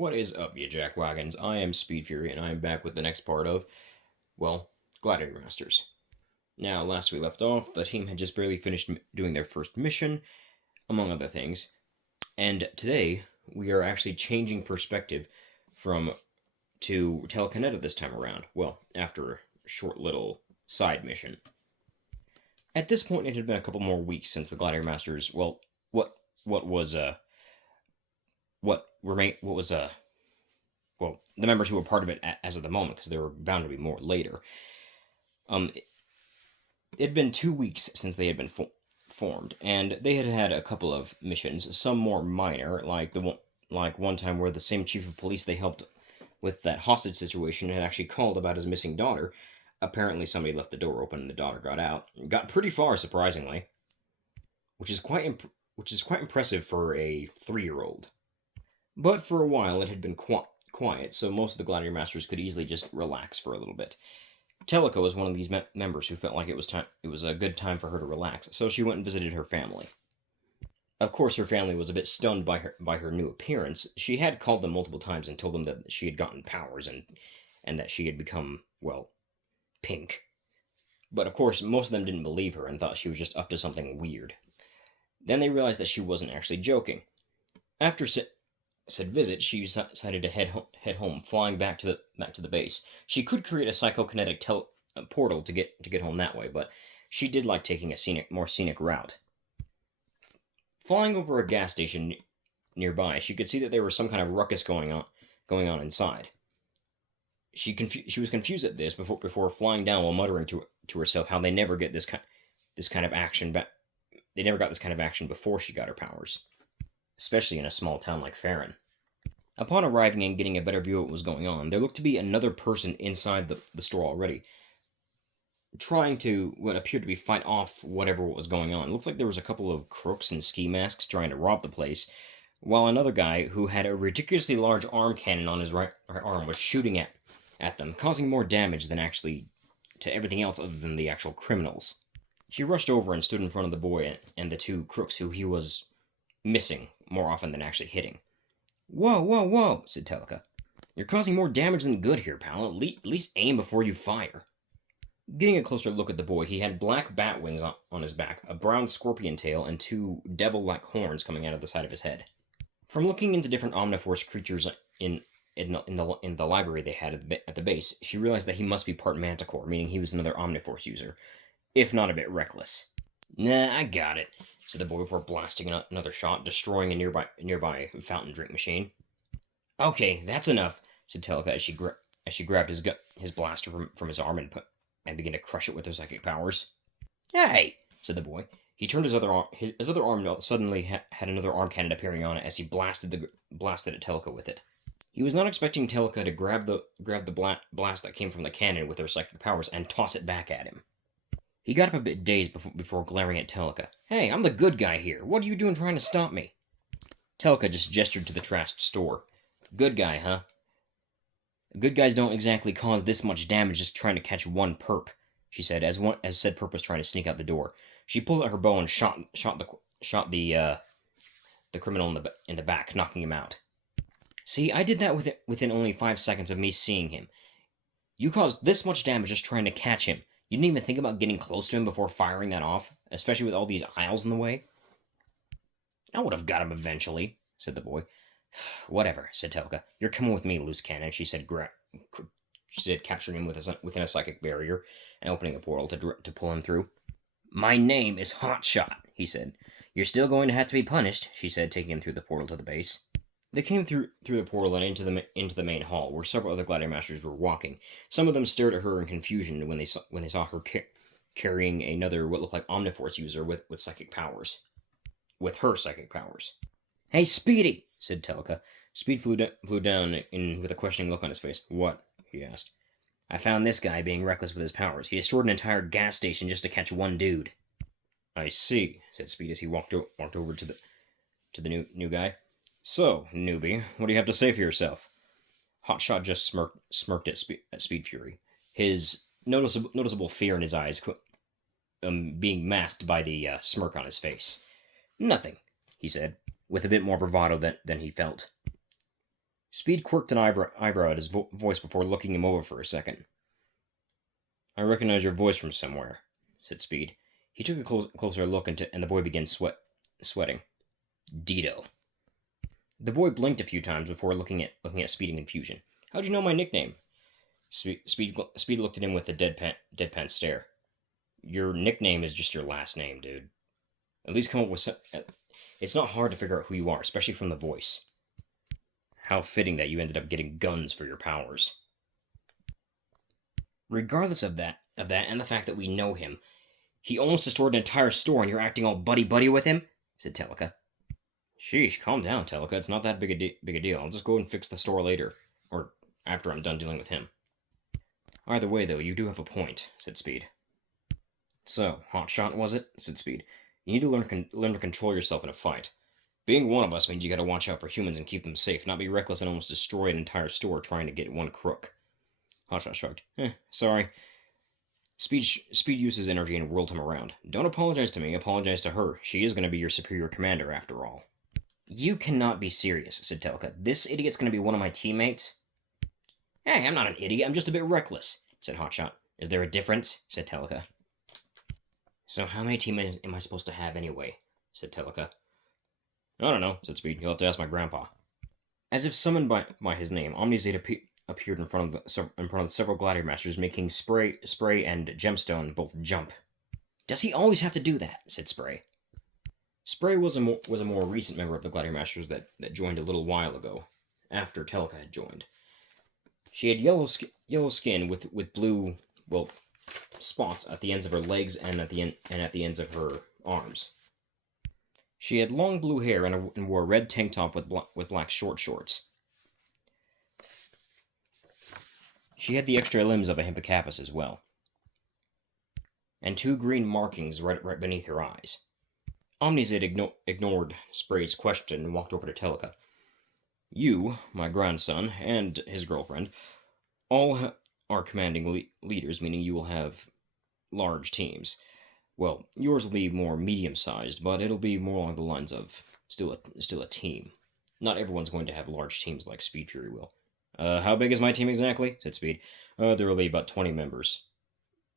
What is up, you jackwagons? I am Speed Fury, and I am back with the next part of, well, Gladiator Masters. Now, last we left off, the team had just barely finished doing their first mission, among other things, and today we are actually changing perspective from to telekinetic this time around. Well, after a short little side mission. At this point, it had been a couple more weeks since the Gladiator Masters. Well, what was well, the members who were part of it as of the moment, because there were bound to be more later. It had been 2 weeks since they had been formed, and they had had a couple of missions, some more minor, like one time where the same chief of police they helped with that hostage situation had actually called about his missing daughter. Apparently, somebody left the door open and the daughter got out. Got pretty far, surprisingly, which is quite impressive for a 3-year-old. But for a while, it had been quiet, so most of the Gladiator Masters could easily just relax for a little bit. Teleka was one of these members who felt like it was a good time for her to relax, so she went and visited her family. Of course, her family was a bit stunned by her new appearance. She had called them multiple times and told them that she had gotten powers and that she had become, well, pink. But of course, most of them didn't believe her and thought she was just up to something weird. Then they realized that she wasn't actually joking. After said visit, she decided to head home, flying back to the base. She could create a psychokinetic portal to get home that way, but she did like taking a more scenic route. Flying over a gas station nearby, she could see that there was some kind of ruckus going on inside. She was confused at this before flying down while muttering to herself how they never get this kind of action back. They never got this kind of action before she got her powers, especially in a small town like Farron. Upon arriving and getting a better view of what was going on, there looked to be another person inside the store already, trying to what appeared to be fight off whatever was going on. It looked like there was a couple of crooks in ski masks trying to rob the place, while another guy who had a ridiculously large arm cannon on his right arm was shooting at them, causing more damage than actually to everything else other than the actual criminals. She rushed over and stood in front of the boy and the two crooks who he was missing more often than actually hitting. "Whoa, whoa, whoa," said Teleka. "You're causing more damage than good here, pal. At least aim before you fire." Getting a closer look at the boy, he had black bat wings on his back, a brown scorpion tail, and two devil-like horns coming out of the side of his head. From looking into different Omniforce creatures in the library they had at the base, she realized that he must be part Manticore, meaning he was another Omniforce user, if not a bit reckless. "Nah, I got it," said the boy before blasting another shot, destroying a nearby fountain drink machine. "Okay, that's enough," said Teleka as she grabbed his blaster from his arm and began to crush it with her psychic powers. "Hey," said the boy. He turned his other arm suddenly had another arm cannon appearing on it as he blasted at Teleka with it. He was not expecting Teleka to grab the blast that came from the cannon with her psychic powers and toss it back at him. He got up a bit dazed before glaring at Teleka. "Hey, I'm the good guy here. What are you doing trying to stop me?" Teleka just gestured to the trashed store. "Good guy, huh? Good guys don't exactly cause this much damage just trying to catch one perp," she said, as said perp was trying to sneak out the door. She pulled out her bow and shot the criminal in the back, knocking him out. "See, I did that within only 5 seconds of me seeing him. You caused this much damage just trying to catch him. You didn't even think about getting close to him before firing that off, especially with all these aisles in the way?" "I would have got him eventually," said the boy. "Whatever," said Teleka. "You're coming with me, loose cannon," she said, capturing him within a psychic barrier and opening a portal to pull him through. "My name is Hotshot," he said. "You're still going to have to be punished," she said, taking him through the portal to the base. They came through the portal and into the main hall, where several other Gladiator Masters were walking. Some of them stared at her in confusion when they saw her carrying another what looked like Omniforce user with psychic powers. With her psychic powers. "Hey, Speedy!" said Teleka. Speed flew down with a questioning look on his face. "What?" he asked. "I found this guy being reckless with his powers. He destroyed an entire gas station just to catch one dude." "I see," said Speed as he walked over to the new guy. "So, newbie, what do you have to say for yourself?" Hotshot just smirked at Speed Fury, his noticeable fear in his eyes being masked by the smirk on his face. "Nothing," he said, with a bit more bravado than he felt. Speed quirked an eyebrow at his voice before looking him over for a second. I recognize your voice from somewhere, said Speed. He took a closer look and the boy began sweating. Dito. The boy blinked a few times before looking at Speed in confusion. How'd you know my nickname? Speed looked at him with a deadpan stare. Your nickname is just your last name, dude. At least come up with some. It's not hard to figure out who you are, especially from the voice. How fitting that you ended up getting guns for your powers. Regardless of that, and the fact that we know him, he almost destroyed an entire store, and you're acting all buddy with him," said Telika. Sheesh, calm down, Telika. It's not that big a deal. I'll just go and fix the store later, or after I'm done dealing with him. Either way, though, you do have a point," said Speed. So, hotshot was it? Said Speed. You need to learn to control yourself in a fight. Being one of us means you gotta watch out for humans and keep them safe, not be reckless and almost destroy an entire store trying to get one crook. Hotshot shrugged. Sorry. Speed used his energy and whirled him around. Don't apologize to me, apologize to her. She is gonna be your superior commander, after all. You cannot be serious, said Telika. This idiot's gonna be one of my teammates? Hey, I'm not an idiot, I'm just a bit reckless, said Hotshot. Is there a difference? Said Telika. So how many teammates am I supposed to have anyway? Said Telika. I don't know, said Speed. You'll have to ask my grandpa. As if summoned by his name, Omnizade appeared in front of the several Gladiator Masters, making Spray and Gemstone both jump. Does he always have to do that? Said Spray. Spray was a more recent member of the Gladiator Masters that joined a little while ago, after Telika had joined. She had yellow skin with blue, spots at the ends of her legs and at the ends of her arms. She had long blue hair and wore a red tank top with black short shorts. She had the extra limbs of a hippocampus as well, and 2 green markings right beneath her eyes. Omnizade ignored Spray's question and walked over to Telika. You, my grandson, and his girlfriend, all are commanding leaders, meaning you will have large teams. Well, yours will be more medium-sized, but it'll be more along the lines of still a team. Not everyone's going to have large teams like Speed Fury will. How big is my team exactly? Said Speed. There will be about 20 members.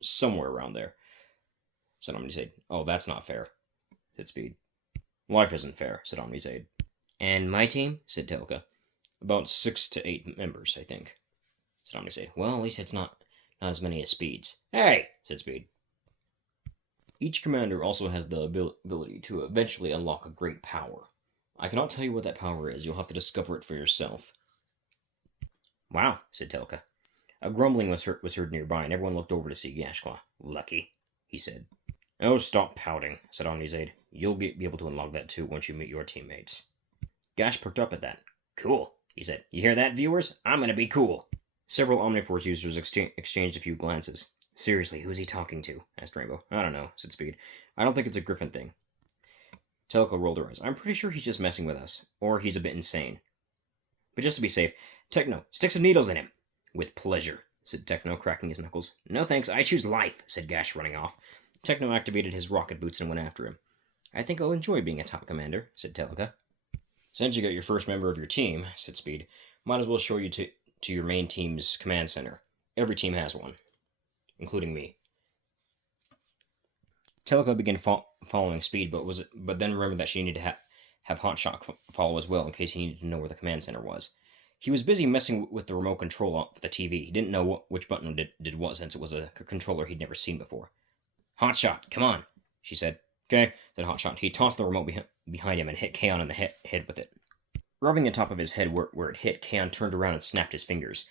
Somewhere around there. Said Omnizade. Oh, that's not fair, said Speed. Life isn't fair, said Omnizade. And my team? Said Telka. About 6 to 8 members, I think, said Omnizade. Well, at least it's not as many as Speed's. Hey, said Speed. Each commander also has the ability to eventually unlock a great power. I cannot tell you what that power is. You'll have to discover it for yourself. Wow, said Telka. A grumbling was heard nearby, and everyone looked over to see Gashclaw. Lucky, he said. Oh, stop pouting, said Omnizade. You'll be able to unlock that too once you meet your teammates. Gash perked up at that. Cool, he said. You hear that, viewers? I'm gonna be cool. Several Omniforce users exchanged a few glances. Seriously, who's he talking to? Asked Rainbow. I don't know, said Speed. I don't think it's a Griffin thing. Telka rolled her eyes. I'm pretty sure he's just messing with us. Or he's a bit insane. But just to be safe, Techno, stick some needles in him. With pleasure, said Techno, cracking his knuckles. No thanks, I choose life, said Gash, running off. Techno activated his rocket boots and went after him. I think I'll enjoy being a top commander, said Telka. Since you got your first member of your team, said Speed, might as well show you to your main team's command center. Every team has one, including me. Telka began following Speed, but then remembered that she needed to have Hotshot follow as well in case he needed to know where the command center was. He was busy messing with the remote control for the TV. He didn't know which button did what since it was a controller he'd never seen before. Hotshot, come on, she said. Okay, said Hotshot. He tossed the remote behind him and hit Kaon in the head with it. Rubbing the top of his head where it hit, Kaon turned around and snapped his fingers.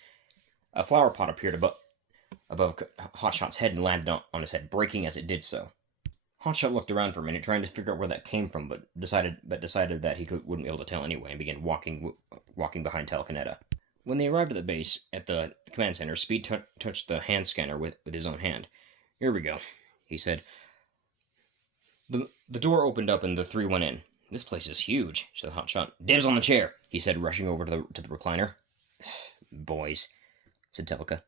A flower pot appeared above Hotshot's head and landed on his head, breaking as it did so. Hotshot looked around for a minute, trying to figure out where that came from, but decided that he wouldn't be able to tell anyway, and began walking behind Telekineta. When they arrived at the base, at the command center, Speed touched the hand scanner with his own hand. Here we go, he said. The door opened up and the 3 went in. This place is huge, said Hotshot. Dibs on the chair, he said, rushing over to the recliner. Boys, said Telka.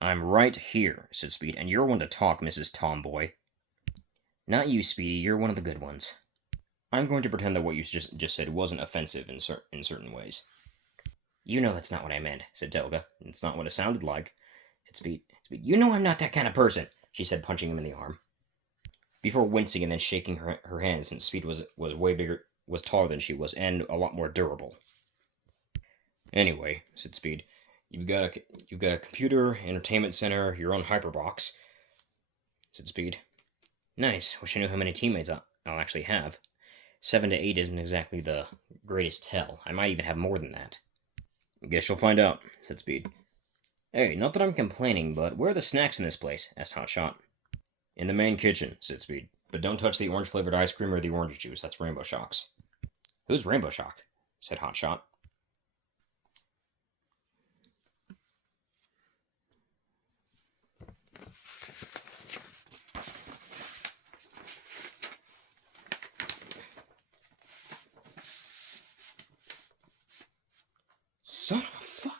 I'm right here, said Speed, and you're one to talk, Mrs. Tomboy. Not you, Speedy, you're one of the good ones. I'm going to pretend that what you just said wasn't offensive in certain ways. You know that's not what I meant, said Toga. It's not what it sounded like, said Speed. Speed, you know I'm not that kind of person, she said, punching him in the arm. Before wincing and then shaking her hands, since Speed was way bigger, was taller than she was, and a lot more durable. Anyway, said Speed, you've got a computer, entertainment center, your own hyperbox, said Speed. Nice. Wish I knew how many teammates I'll actually have. 7 to 8 isn't exactly the greatest tell. I might even have more than that. Guess you'll find out, said Speed. Hey, not that I'm complaining, but where are the snacks in this place? Asked Hotshot. In the main kitchen, said Speed. But don't touch the orange flavored ice cream or the orange juice. That's Rainbow Shocks. Who's Rainbow Shock? Said Hotshot. Son of a fuck.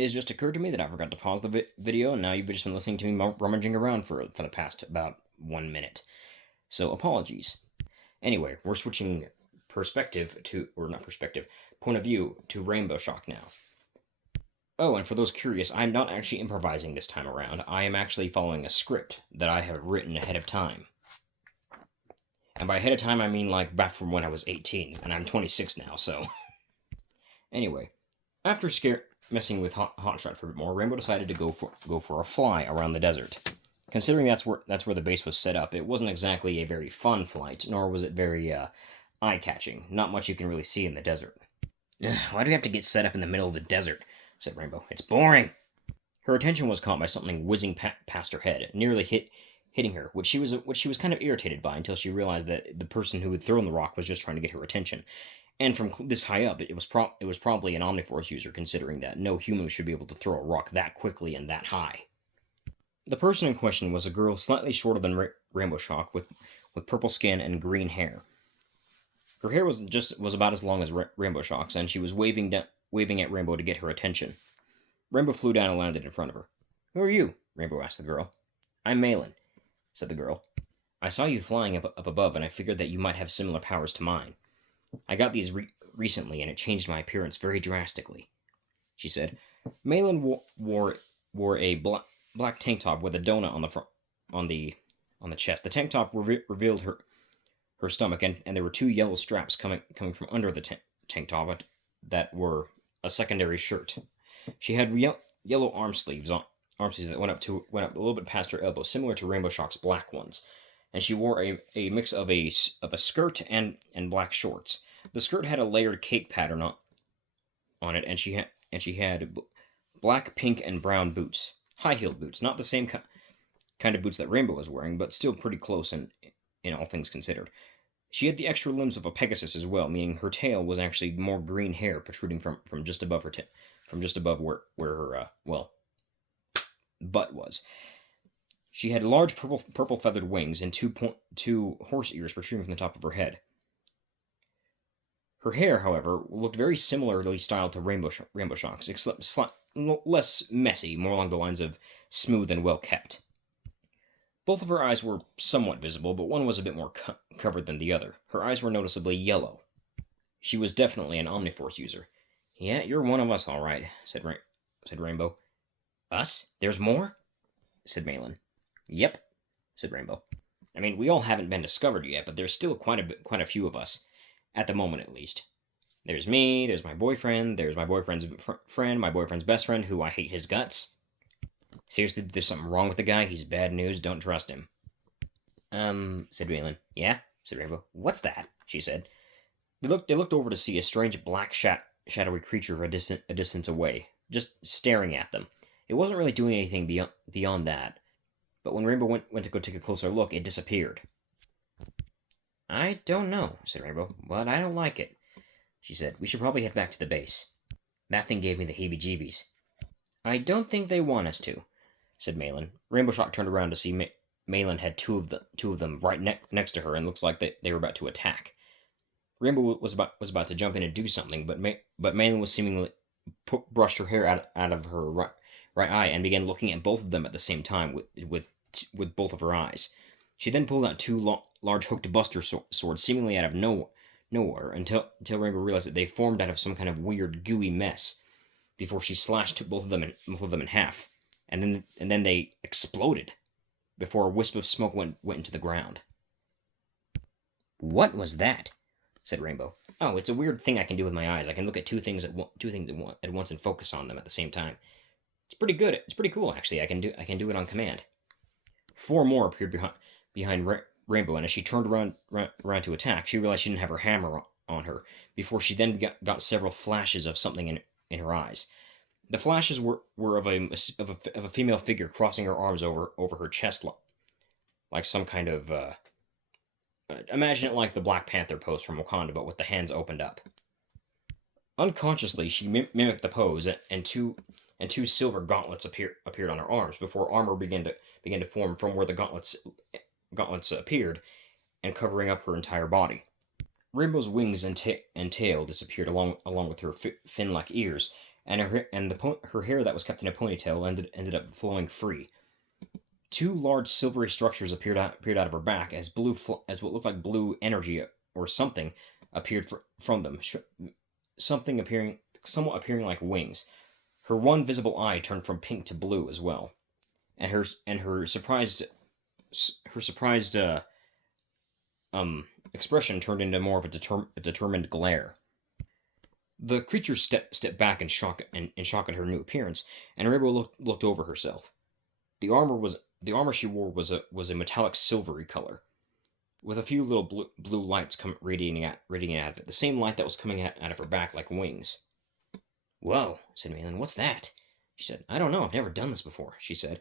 it has just occurred to me that I forgot to pause the video, and now you've just been listening to me rummaging around for the past about 1 minute. So apologies. Anyway, we're switching point of view to Rainbow Shock now. Oh, and for those curious, I'm not actually improvising this time around. I am actually following a script that I have written ahead of time. And by ahead of time, I mean like back from when I was 18, and I'm 26 now, so... Anyway, after messing with Hotshot for a bit more, Rainbow decided to go for a fly around the desert. Considering that's where the base was set up, it wasn't exactly a very fun flight, nor was it very eye-catching. Not much you can really see in the desert. Why do we have to get set up in the middle of the desert? Said Rainbow. It's boring. Her attention was caught by something whizzing past her head, nearly hitting her, which she was kind of irritated by until she realized that the person who had thrown the rock was just trying to get her attention. And from this high up, it was probably an Omniforce user, considering that no human should be able to throw a rock that quickly and that high. The person in question was a girl slightly shorter than Rainbow Shock, with purple skin and green hair. Her hair was about as long as Rainbow Shock's, and she was waving at Rainbow to get her attention. Rainbow flew down and landed in front of her. "Who are you?" Rainbow asked the girl. "I'm Malin," said the girl. "I saw you flying up above, and I figured that you might have similar powers to mine. I got these recently, and it changed my appearance very drastically," she said. Malin wore a black tank top with a donut on the front, on the chest. The tank top revealed her stomach, and there were two yellow straps coming from under the tank top that were a secondary shirt. She had yellow arm sleeves that went up a little bit past her elbow, similar to Rainbow Shock's black ones. And she wore a mix of a skirt and black shorts. The skirt had a layered cake pattern on it, and she had black, pink, and brown boots, high-heeled boots, not the same kind of boots that Rainbow was wearing, but still pretty close in all things considered. She had the extra limbs of a Pegasus as well, meaning her tail was actually more green hair protruding from just above her from just above where her butt was. She had large purple feathered wings and two horse ears protruding from the top of her head. Her hair, however, looked very similarly styled to Rainbow Shock's, except less messy, more along the lines of smooth and well kept. Both of her eyes were somewhat visible, but one was a bit more covered than the other. Her eyes were noticeably yellow. She was definitely an Omniforce user. "Yeah, you're one of us, all right," said Rainbow. "Us? There's more?" said Malin. "Yep," said Rainbow. "I mean, we all haven't been discovered yet, but there's still quite a few of us. At the moment, at least. There's me, there's my boyfriend, there's my boyfriend's friend, my boyfriend's best friend, who I hate his guts. Seriously, there's something wrong with the guy. He's bad news. Don't trust him." Said Malin. "Yeah?" said Rainbow. "What's that?" she said. They looked over to see a strange black shadowy creature a distance away, just staring at them. It wasn't really doing anything beyond that, but when Rainbow went to go take a closer look, it disappeared. "I don't know," said Rainbow, "but I don't like it," she said. "We should probably head back to the base. That thing gave me the heebie-jeebies." "I don't think they want us to," said Malin. Rainbow Shock turned around to see Malin had two of them right next to her, and looks like they were about to attack. Rainbow was about to jump in and do something, but Malin was seemingly brushed her hair out of her right eye and began looking at both of them at the same time with both of her eyes. She then pulled out two large hooked buster swords, seemingly out of nowhere, until Rainbow realized that they formed out of some kind of weird gooey mess. Before she slashed both of them in half, and then they exploded. Before a wisp of smoke went into the ground. "What was that?" said Rainbow. "Oh, it's a weird thing I can do with my eyes. I can look at two things at once and focus on them at the same time. It's pretty good. It's pretty cool, actually. I can do it on command." Four more appeared behind Rainbow, and as she turned around to attack, she realized she didn't have her hammer on her. Before she then got several flashes of something in her eyes. The flashes were of a female figure crossing her arms over her chest, like some kind of imagine it like the Black Panther pose from Wakanda, but with the hands opened up. Unconsciously, she mimicked the pose, and two silver gauntlets appeared on her arms before armor began to form from where the gauntlets appeared, and covering up her entire body. Rainbow's wings and tail disappeared along with her fin-like ears, and her hair that was kept in a ponytail ended up flowing free. Two large silvery structures appeared out of her back as what looked like blue energy or something appeared from them, somewhat appearing like wings. Her one visible eye turned from pink to blue as well, and her surprised expression turned into more of a determined glare. The creature stepped back in shock at her new appearance, and Rainbow looked over herself. The armor she wore was a metallic silvery color, with a few little blue lights radiating out of it. The same light that was coming out of her back like wings. "Whoa," said Malin. "What's that?" She said. "I don't know. I've never done this before," she said.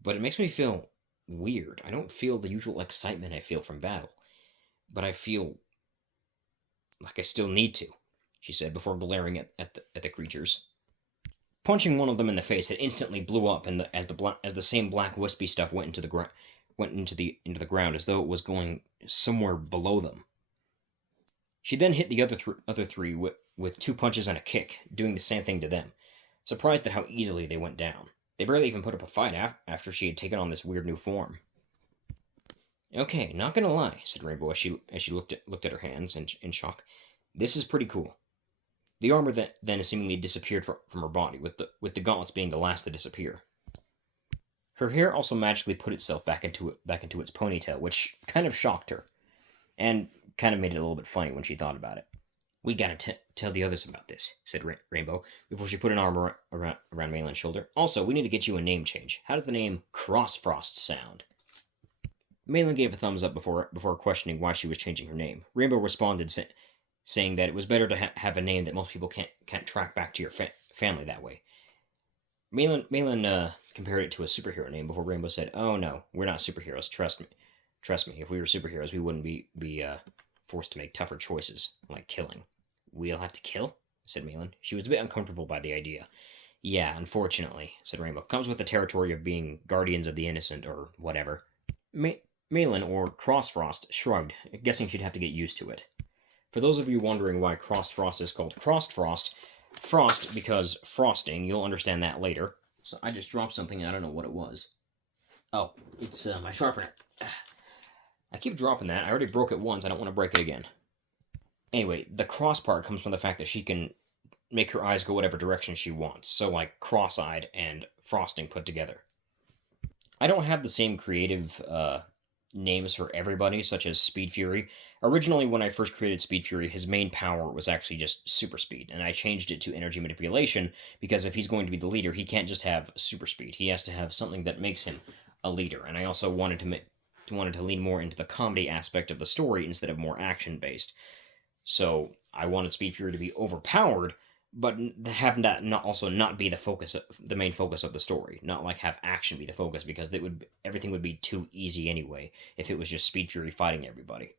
"But it makes me feel weird. I don't feel the usual excitement I feel from battle. But I feel like I still need to," she said before glaring at the creatures. Punching one of them in the face, it instantly blew up, and as the same black wispy stuff went into the ground as though it was going somewhere below them. She then hit the other three with two punches and a kick, doing the same thing to them, surprised at how easily they went down. They barely even put up a fight after she had taken on this weird new form. "Okay, not gonna lie," said Rainbow as she looked at her hands in shock. "This is pretty cool." The armor then seemingly disappeared from her body, with the gauntlets being the last to disappear. Her hair also magically put itself back into its ponytail, which kind of shocked her, and kind of made it a little bit funny when she thought about it. "We gotta tell the others about this," said Rainbow, before she put an arm around Malin's shoulder. "Also, we need to get you a name change. How does the name Crossfrost sound?" Malin gave a thumbs up before questioning why she was changing her name. Rainbow responded, saying that it was better to have a name that most people can't track back to your family that way. Malin compared it to a superhero name before Rainbow said, "Oh no, we're not superheroes. Trust me. If we were superheroes, we wouldn't be forced to make tougher choices like killing." "We'll have to kill?" said Malin. She was a bit uncomfortable by the idea. "Yeah, unfortunately," said Rainbow. "Comes with the territory of being guardians of the innocent or whatever." Malin, or Crossfrost, shrugged, guessing she'd have to get used to it. For those of you wondering why Crossfrost is called Crossfrost, frost because frosting, you'll understand that later. So I just dropped something and I don't know what it was. Oh, it's my sharpener. I keep dropping that. I already broke it once. I don't want to break it again. Anyway, the cross part comes from the fact that she can make her eyes go whatever direction she wants. So like cross-eyed and frosting put together. I don't have the same creative names for everybody, such as Speed Fury. Originally, when I first created Speed Fury, his main power was actually just super speed, and I changed it to energy manipulation because if he's going to be the leader, he can't just have super speed. He has to have something that makes him a leader. And I also wanted to lean more into the comedy aspect of the story instead of more action based. So I wanted Speed Fury to be overpowered, but have not be the main focus of the story. Not like have action be the focus, because everything would be too easy anyway if it was just Speed Fury fighting everybody.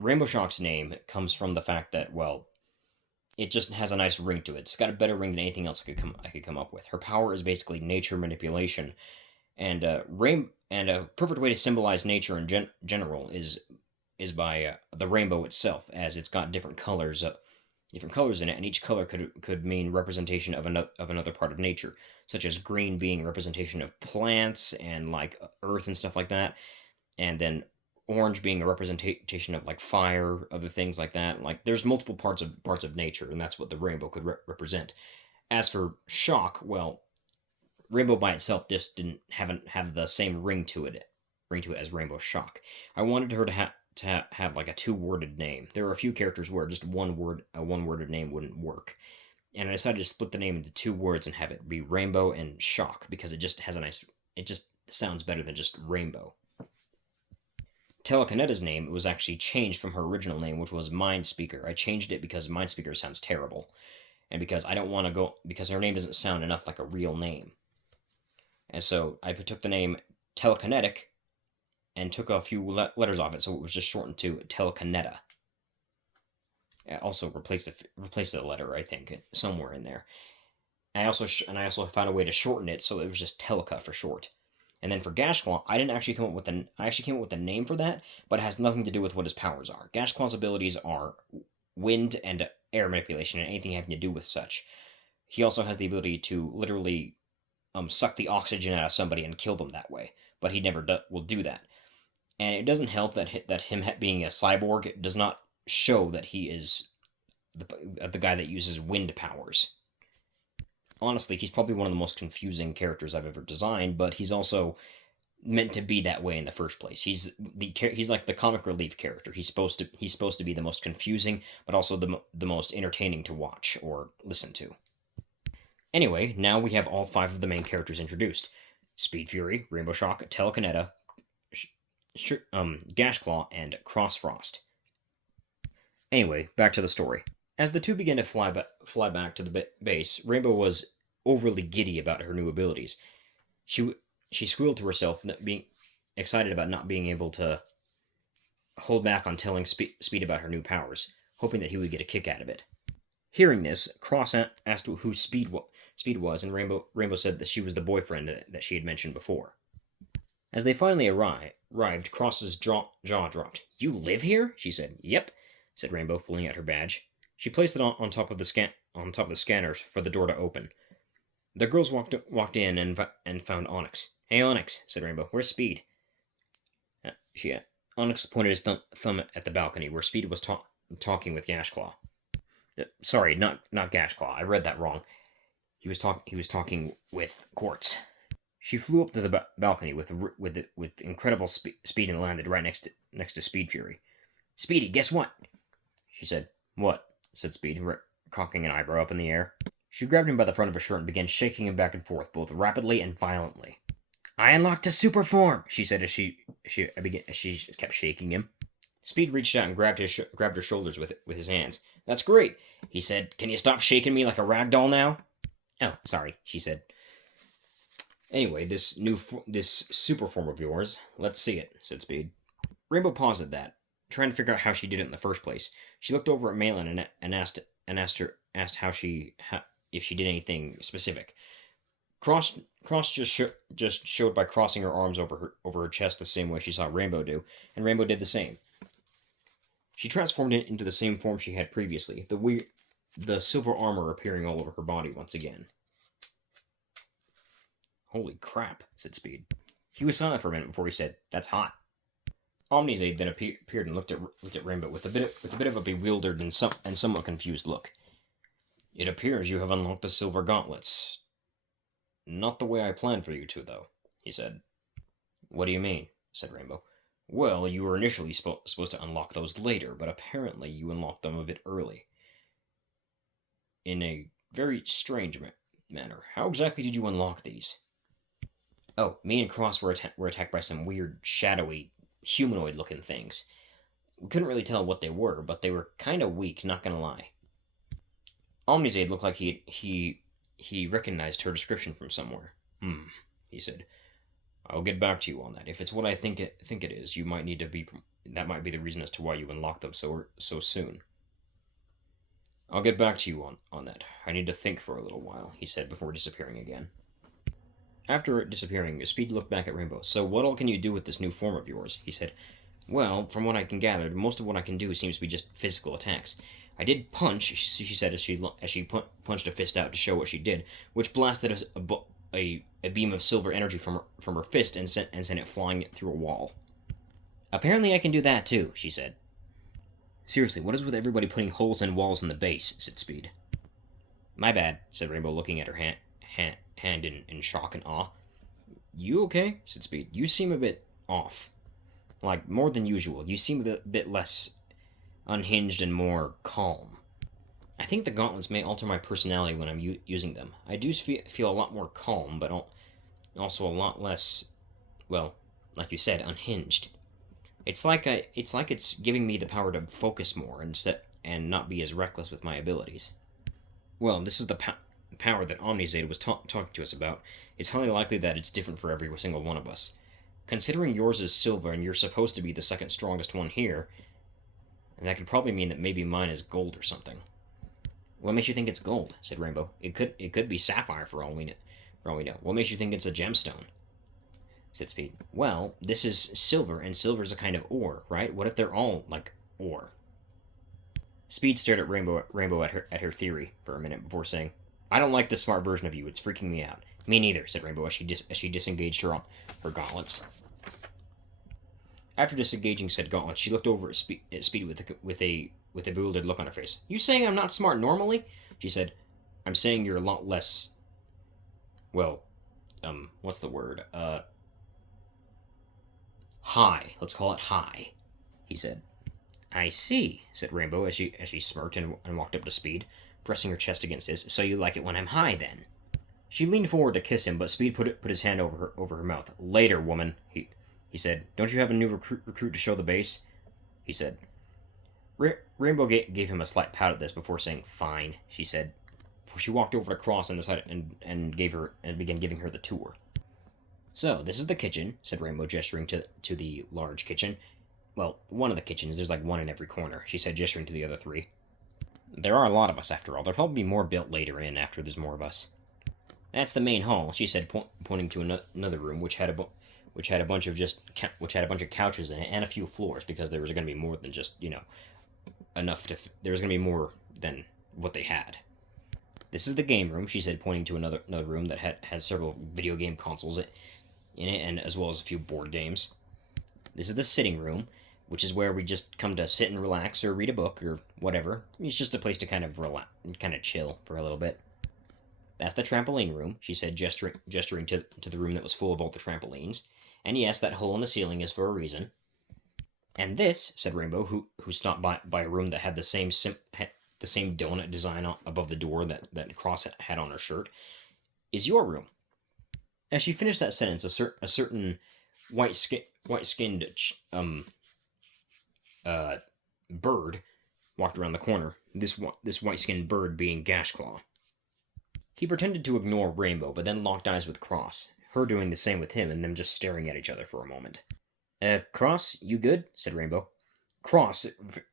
Rainbow Shock's name comes from the fact that, well, it just has a nice ring to it. It's got a better ring than anything else I could come up with. Her power is basically nature manipulation, and a perfect way to symbolize nature in general is by the rainbow itself, as it's got different colors in it, and each color could mean representation of another part of nature, such as green being representation of plants and like earth and stuff like that, and then orange being a representation of like fire, other things like that. Like there's multiple parts of nature, and that's what the rainbow could represent. As for shock, well, rainbow by itself just didn't have the same ring to it as Rainbow Shock. I wanted her to have like a two-worded name. There are a few characters where just a one-worded name wouldn't work, and I decided to split the name into two words and have it be Rainbow and Shock, because it just sounds better than just Rainbow. Telekinetta's name was actually changed from her original name, which was Mind Speaker. I changed it because Mind Speaker sounds terrible, and because I don't want to go, because her name doesn't sound enough like a real name. And so I took the name Telekinetic and took a few letters off it, so it was just shortened to Telekinetta. I also replaced the letter, I think, somewhere in there. I also found a way to shorten it, so it was just Teleka for short. And then for Gashclaw, I actually came up with a name for that, but it has nothing to do with what his powers are. Gashclaw's abilities are wind and air manipulation, and anything having to do with such. He also has the ability to literally suck the oxygen out of somebody and kill them that way, but he never will do that. And it doesn't help that him being a cyborg does not show that he is the guy that uses wind powers. Honestly, he's probably one of the most confusing characters I've ever designed, but he's also meant to be that way in the first place. He's like the comic relief character. He's supposed to be the most confusing, but also the most entertaining to watch or listen to. Anyway, now we have all 5 of the main characters introduced: Speed Fury, Rainbow Shock, Telekineta, Gashclaw, and Crossfrost. Anyway, back to the story. As the two began to fly back to the base, Rainbow was overly giddy about her new abilities. She squealed to herself, being excited about not being able to hold back on telling Speed about her new powers, hoping that he would get a kick out of it. Hearing this, Cross asked who Speed was, and Rainbow said that she was the boyfriend that she had mentioned before. As they finally arrived, Cross's jaw dropped. "You live here?" she said. "Yep," said Rainbow, pulling out her badge. She placed it on top of the scanner for the door to open. The girls walked in and found Onyx. "Hey, Onyx," said Rainbow. "Where's Speed?" Onyx pointed his thumb at the balcony where Speed was talking with Gashclaw. Sorry, not Gashclaw. I read that wrong. He was talking with Quartz. She flew up to the balcony with incredible speed and landed right next to Speed Fury. "Speedy, guess what?" she said. "What?" said Speed, cocking an eyebrow up in the air. She grabbed him by the front of his shirt and began shaking him back and forth, both rapidly and violently. "I unlocked a super form," she said as she kept shaking him. Speed reached out and grabbed her shoulders with his hands. "That's great," he said. "Can you stop shaking me like a rag doll now?" "Oh, sorry," she said. "Anyway, this super form of yours, let's see it," said Speed. Rainbow paused at that, trying to figure out how she did it in the first place. She looked over at Malin and asked how if she did anything specific. Cross just showed by crossing her arms over her chest the same way she saw Rainbow do, and Rainbow did the same. She transformed it into the same form she had previously, the silver armor appearing all over her body once again. "Holy crap," said Speed. He was silent for a minute before he said, "That's hot." Omnizaid then appeared and looked at Rainbow with a bit of a bewildered and somewhat confused look. "It appears you have unlocked the silver gauntlets. Not the way I planned for you to, though," he said. "What do you mean?" said Rainbow. "Well, you were initially supposed to unlock those later, but apparently you unlocked them a bit early. In a very strange manner. How exactly did you unlock these?" "Oh, me and Cross were attacked by some weird, shadowy, humanoid-looking things. We couldn't really tell what they were, but they were kind of weak, not gonna lie." Omnizaid looked like he recognized her description from somewhere. He said. "I'll get back to you on that. If it's what I think it is, you might need to be. That might be the reason as to why you unlocked them so soon. I'll get back to you on that. I need to think for a little while," he said before disappearing again. After disappearing, Speed looked back at Rainbow. "So what all can you do with this new form of yours?" he said. "Well, from what I can gather, most of what I can do seems to be just physical attacks. I did punch," she said as she punched a fist out to show what she did, which blasted a beam of silver energy from her fist and sent it flying through a wall. "Apparently I can do that too," she said. "Seriously, what is with everybody putting holes in walls in the base?" said Speed. "My bad," said Rainbow, looking at her hand in shock and awe. "You okay?" said Speed. "You seem a bit off. Like, more than usual. You seem a bit less unhinged and more calm. I think the gauntlets may alter my personality when I'm using them. I do feel a lot more calm, but also a lot less, well, like you said, unhinged. It's like it's giving me the power to focus more and not be as reckless with my abilities. Well, this is the power that Omnizaid was talking to us about. It's highly likely that it's different for every single one of us. Considering yours is silver and you're supposed to be the second strongest one here, that could probably mean that maybe mine is gold or something." "What makes you think it's gold?" said Rainbow. It could be sapphire for all we know. "What makes you think it's a gemstone?" said Speed. "Well, this is silver, and silver's a kind of ore, right? What if they're all like ore?" Speed stared at Rainbow at her theory for a minute before saying, I don't like this smart version of you. It's freaking me out. Me neither, said Rainbow as she disengaged her gauntlets. After disengaging said gauntlets, she looked over at Speed with a bewildered look on her face. You saying I'm not smart normally? She said, I'm saying you're a lot less. Well, what's the word? High. Let's call it high, he said. I see, said Rainbow as she smirked and walked up to Speed, pressing her chest against his. So you like it when I'm high, then? She leaned forward to kiss him, but Speed put his hand over her mouth. Later, woman, he said. Don't you have a new recruit to show the base? He said. Rainbow gave him a slight pout at this before saying, fine, she said. Before she walked over to Cross and decided and began giving her the tour. So, this is the kitchen, said Rainbow, gesturing to the large kitchen. Well, one of the kitchens. There's like one in every corner, she said, gesturing to the other three. There are a lot of us, after all. There'll probably be more built later in after there's more of us. That's the main hall, she said, pointing to another room, which had a bunch of couches in it and a few floors, because there was going to be more than just enough to. There was going to be more than what they had. This is the game room, she said, pointing to another room that had several video game consoles in it, and as well as a few board games. This is the sitting room, which is where we just come to sit and relax or read a book or whatever. It's just a place to kind of relax, kind of chill for a little bit. That's the trampoline room, she said, gesturing to the room that was full of all the trampolines. And yes, that hole in the ceiling is for a reason. And this, said Rainbow, who stopped by a room that had the same donut design above the door that Cross had on her shirt, is your room. As she finished that sentence, a certain white-skinned bird walked around the corner. This white-skinned bird being Gashclaw. He pretended to ignore Rainbow, but then locked eyes with Cross, her doing the same with him, and them just staring at each other for a moment. Cross, you good? Said Rainbow. Cross,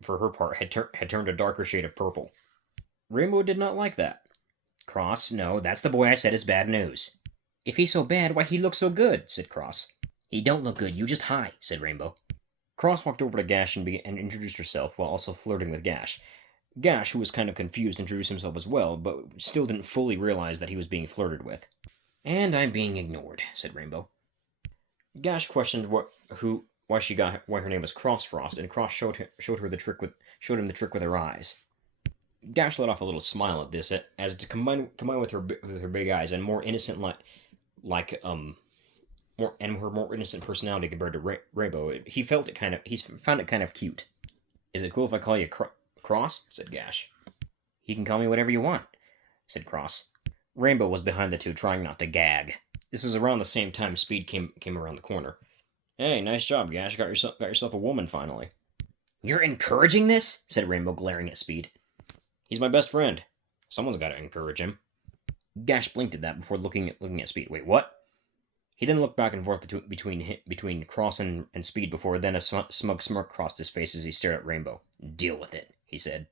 for her part, had turned a darker shade of purple. Rainbow did not like that. Cross, no, that's the boy I said is bad news. If he's so bad, why he looks so good, said Cross. He don't look good, you just high, said Rainbow. Cross walked over to Gash and introduced herself, while also flirting with Gash. Gash, who was kind of confused, introduced himself as well, but still didn't fully realize that he was being flirted with. And I'm being ignored, said Rainbow. Gash questioned why her name was Crossfrost, and Cross showed him the trick with her eyes. Gash let off a little smile at this, as to combine with her big eyes and more innocent her more innocent personality compared to Rainbow. He found it kind of cute. Is it cool if I call you Cross? Said Gash. You can call me whatever you want, said Cross. Rainbow was behind the two, trying not to gag. This was around the same time Speed came around the corner. Hey, nice job, Gash. Got yourself a woman finally. You're encouraging this? Said Rainbow, glaring at Speed. He's my best friend. Someone's got to encourage him. Gash blinked at that before looking at Speed. Wait, what? He then looked back and forth between Cross and Speed before then a smug smirk crossed his face as he stared at Rainbow. Deal with it, he said.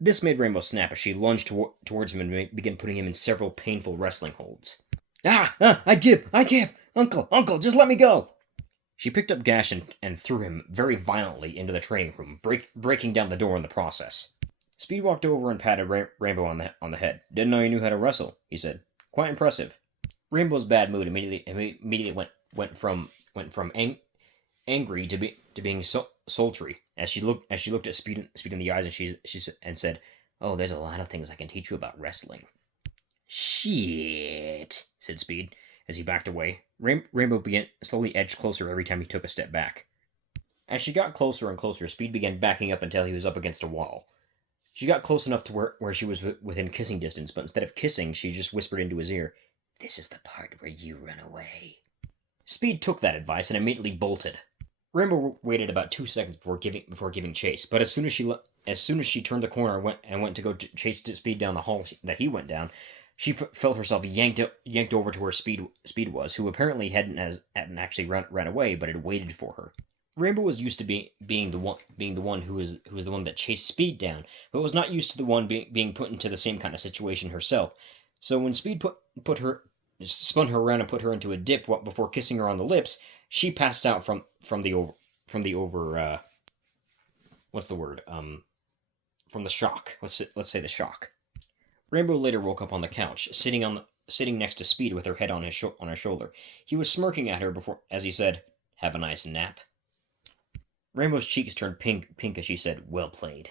This made Rainbow snap as she lunged towards him and began putting him in several painful wrestling holds. I give! Uncle, just let me go! She picked up Gash and threw him very violently into the training room, breaking down the door in the process. Speed walked over and patted Rainbow on the head. Didn't know you knew how to wrestle, he said. Quite impressive. Rainbow's bad mood immediately went from angry to being sultry as she looked at Speed in the eyes, and she said, "Oh, there's a lot of things I can teach you about wrestling." Shit, said Speed as he backed away. Rainbow began slowly edged closer every time he took a step back. As she got closer and closer, Speed began backing up until he was up against a wall. She got close enough to where she was within kissing distance, but instead of kissing, she just whispered into his ear, "This is the part where you run away." Speed took that advice and immediately bolted. Rainbow waited about 2 seconds before giving chase, but as soon as she turned the corner and went to go chase Speed down the hall that he went down, she felt herself yanked over to where Speed was, who apparently hadn't actually ran away, but had waited for her. Rainbow was used to being the one who was the one that chased Speed down, but was not used to the one being put into the same kind of situation herself. So when Speed spun her around and put her into a dip before kissing her on the lips, she passed out from the shock. Let's say the shock. Rainbow later woke up on the couch, sitting next to Speed with her head on his shoulder. He was smirking at her as he said, "Have a nice nap." Rainbow's cheeks turned pink as she said, "Well played."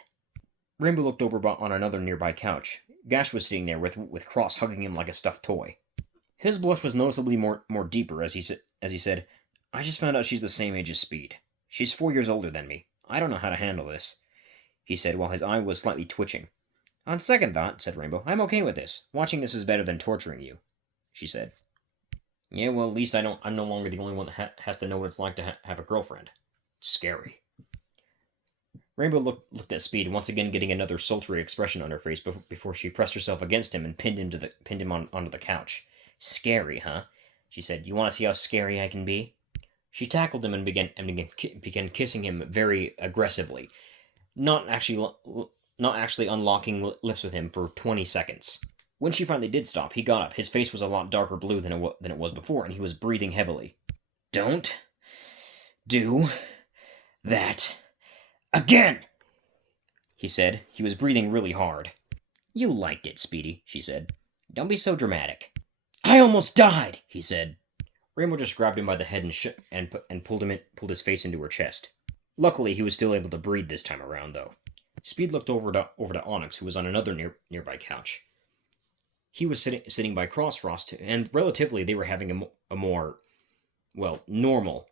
Rainbow looked over on another nearby couch. Gash was sitting there with Cross hugging him like a stuffed toy. His blush was noticeably more deeper as he said, "I just found out she's the same age as Speed. She's 4 years older than me. I don't know how to handle this," he said while his eye was slightly twitching. "On second thought," said Rainbow, "I'm okay with this. Watching this is better than torturing you," she said. "Yeah, well, at least I'm no longer the only one that has to know what it's like to have a girlfriend. It's scary." Rainbow looked at Speed, once again getting another sultry expression on her face before she pressed herself against him and pinned him onto the couch. "Scary, huh?" she said. "You want to see how scary I can be?" She tackled him and began kissing him very aggressively, not actually unlocking lips with him for 20 seconds. When she finally did stop, he got up. His face was a lot darker blue than it was before, and he was breathing heavily. "Don't do that again," he said. He was breathing really hard. "You liked it, Speedy," she said. "Don't be so dramatic." "I almost died," he said. Rainbow just grabbed him by the head and pulled his face into her chest. Luckily, he was still able to breathe this time around, though. Speed looked over to Onyx, who was on another nearby couch. He was sitting by Crossfrost, and relatively they were having a more, well, normal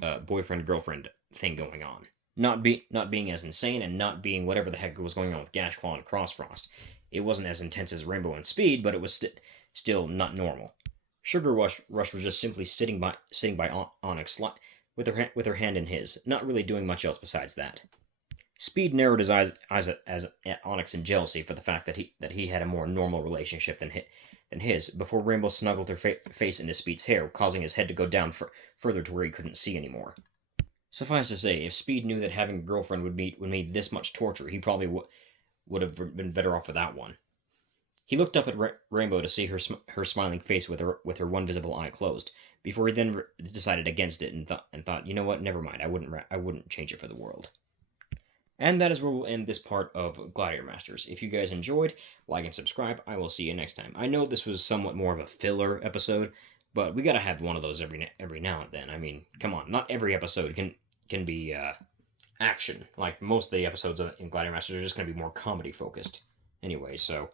boyfriend-girlfriend thing going on. Not being as insane and not being whatever the heck was going on with Gashclaw and Crossfrost. It wasn't as intense as Rainbow and Speed, but it was still not normal. Sugar Rush was just simply sitting by Onyx with her hand in his, not really doing much else besides that. Speed narrowed his eyes at Onyx in jealousy for the fact that he had a more normal relationship than his, before Rainbow snuggled her face into Speed's hair, causing his head to go down further to where he couldn't see anymore. Suffice to say, if Speed knew that having a girlfriend would mean this much torture, he probably would have been better off without one. He looked up at Rainbow to see her smiling face with her one visible eye closed, before he then decided against it and thought, you know what, never mind, I wouldn't change it for the world. And that is where we'll end this part of Gladiator Masters. If you guys enjoyed, like and subscribe. I will see you next time. I know this was somewhat more of a filler episode, but we gotta have one of those every now and then. I mean, come on, not every episode can be action. Like most of the episodes in Gladiator Masters are just gonna be more comedy focused. Anyway, so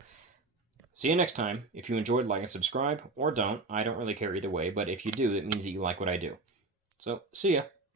see you next time. If you enjoyed, like and subscribe, or don't. I don't really care either way, but if you do, it means that you like what I do. So, see ya.